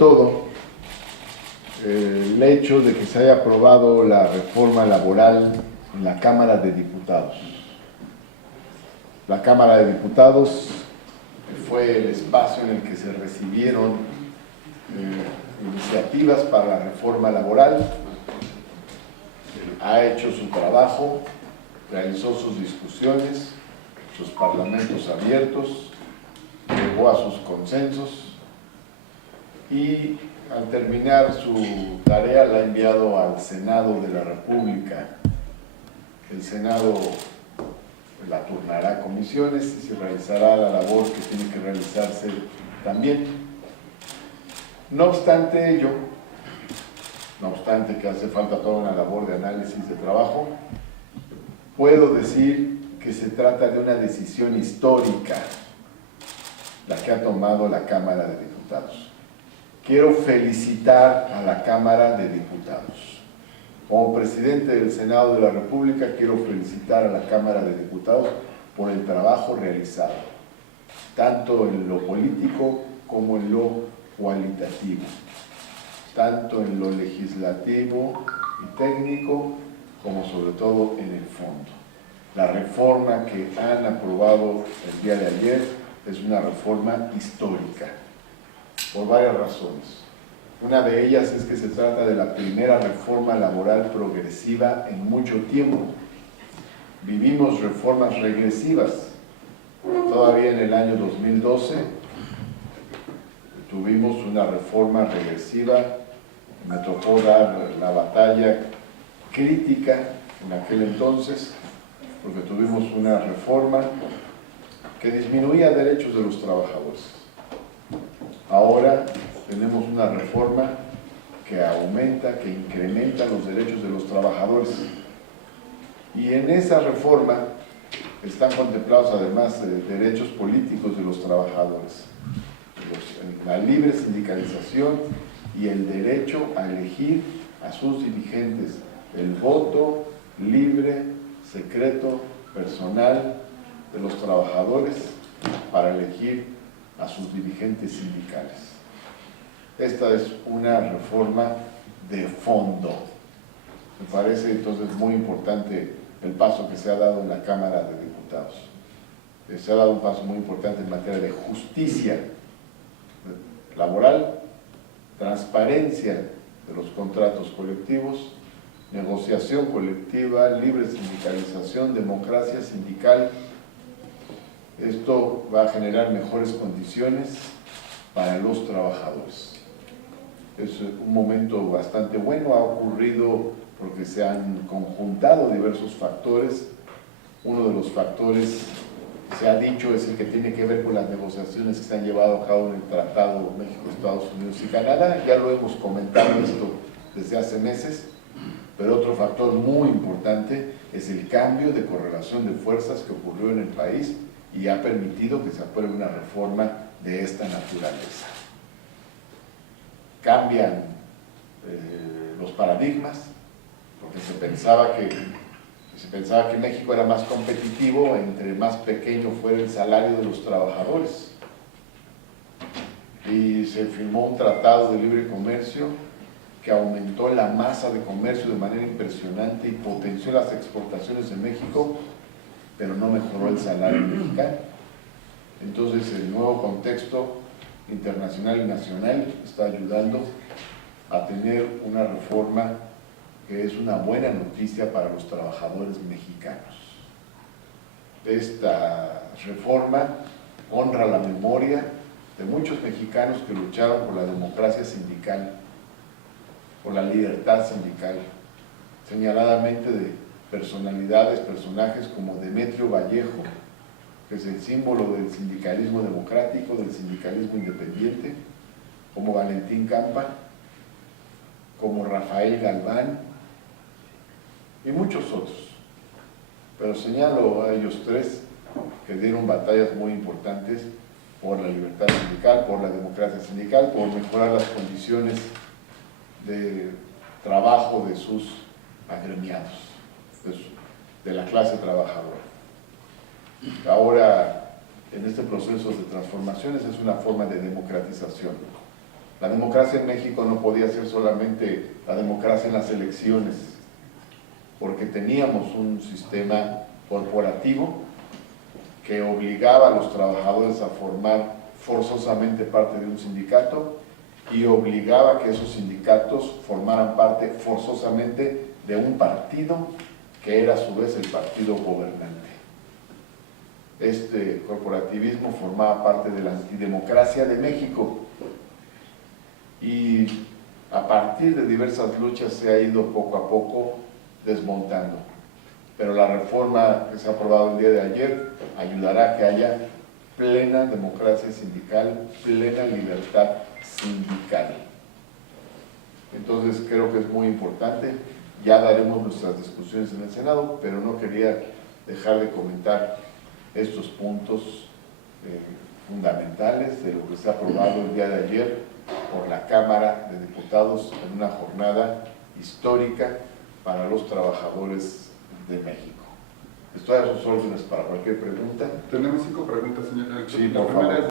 todo el hecho de que se haya aprobado la reforma laboral en la Cámara de Diputados. La Cámara de Diputados fue el espacio en el que se recibieron iniciativas para la reforma laboral, ha hecho su trabajo, realizó sus discusiones, sus parlamentos abiertos, llegó a sus consensos y al terminar su tarea la ha enviado al Senado de la República. El Senado la turnará a comisiones y se realizará la labor que tiene que realizarse también. No obstante ello, no obstante que hace falta toda una labor de análisis de trabajo, puedo decir que se trata de una decisión histórica la que ha tomado la Cámara de Diputados. Quiero felicitar a la Cámara de Diputados. Como presidente del Senado de la República, quiero felicitar a la Cámara de Diputados por el trabajo realizado, tanto en lo político como en lo cualitativo, tanto en lo legislativo y técnico, como sobre todo en el fondo. La reforma que han aprobado el día de ayer es una reforma histórica, por varias razones. Una de ellas es que se trata de la primera reforma laboral progresiva en mucho tiempo. Vivimos reformas regresivas. Todavía en el año 2012 tuvimos una reforma regresiva. Me tocó dar la batalla crítica en aquel entonces, porque tuvimos una reforma que disminuía derechos de los trabajadores. Ahora tenemos una reforma que aumenta, que incrementa los derechos de los trabajadores. Y en esa reforma están contemplados además derechos políticos de los trabajadores, la libre sindicalización y el derecho a elegir a sus dirigentes, el voto libre, secreto, personal de los trabajadores para elegir a sus dirigentes sindicales. Esta es una reforma de fondo. Me parece entonces muy importante el paso que se ha dado en la Cámara de Diputados. Se ha dado un paso muy importante en materia de justicia laboral, transparencia de los contratos colectivos, negociación colectiva, libre sindicalización, democracia sindical. Esto va a generar mejores condiciones para los trabajadores. Es un momento bastante bueno, ha ocurrido porque se han conjuntado diversos factores. Uno de los factores, se ha dicho, es el que tiene que ver con las negociaciones que se han llevado a cabo en el Tratado México, Estados Unidos y Canadá. Ya lo hemos comentado esto desde hace meses, pero otro factor muy importante es el cambio de correlación de fuerzas que ocurrió en el país y ha permitido que se apruebe una reforma de esta naturaleza. Cambian los paradigmas, porque se pensaba que México era más competitivo entre más pequeño fuera el salario de los trabajadores. Y se firmó un tratado de libre comercio que aumentó la masa de comercio de manera impresionante y potenció las exportaciones de México, pero no mejoró el salario mexicano. Entonces el nuevo contexto internacional y nacional está ayudando a tener una reforma que es una buena noticia para los trabajadores mexicanos. Esta reforma honra la memoria de muchos mexicanos que lucharon por la democracia sindical, por la libertad sindical, señaladamente de personalidades, personajes como Demetrio Vallejo, que es el símbolo del sindicalismo democrático, del sindicalismo independiente, como Valentín Campa, como Rafael Galván y muchos otros. Pero señalo a ellos tres que dieron batallas muy importantes por la libertad sindical, por la democracia sindical, por mejorar las condiciones de trabajo de sus agremiados, de la clase trabajadora. Ahora, en este proceso de transformaciones es una forma de democratización. La democracia en México no podía ser solamente la democracia en las elecciones, porque teníamos un sistema corporativo que obligaba a los trabajadores a formar forzosamente parte de un sindicato y obligaba a que esos sindicatos formaran parte forzosamente de un partido que era a su vez el partido gobernante. Este corporativismo formaba parte de la antidemocracia de México y a partir de diversas luchas se ha ido poco a poco desmontando. Pero la reforma que se ha aprobado el día de ayer ayudará a que haya plena democracia sindical, plena libertad sindical. Entonces creo que es muy importante. Ya daremos nuestras discusiones en el Senado, pero no quería dejar de comentar estos puntos fundamentales de lo que se ha aprobado el día de ayer por la Cámara de Diputados en una jornada histórica para los trabajadores de México. Estoy a sus órdenes para cualquier pregunta. Tenemos 5 preguntas, señor. Sí, por favor.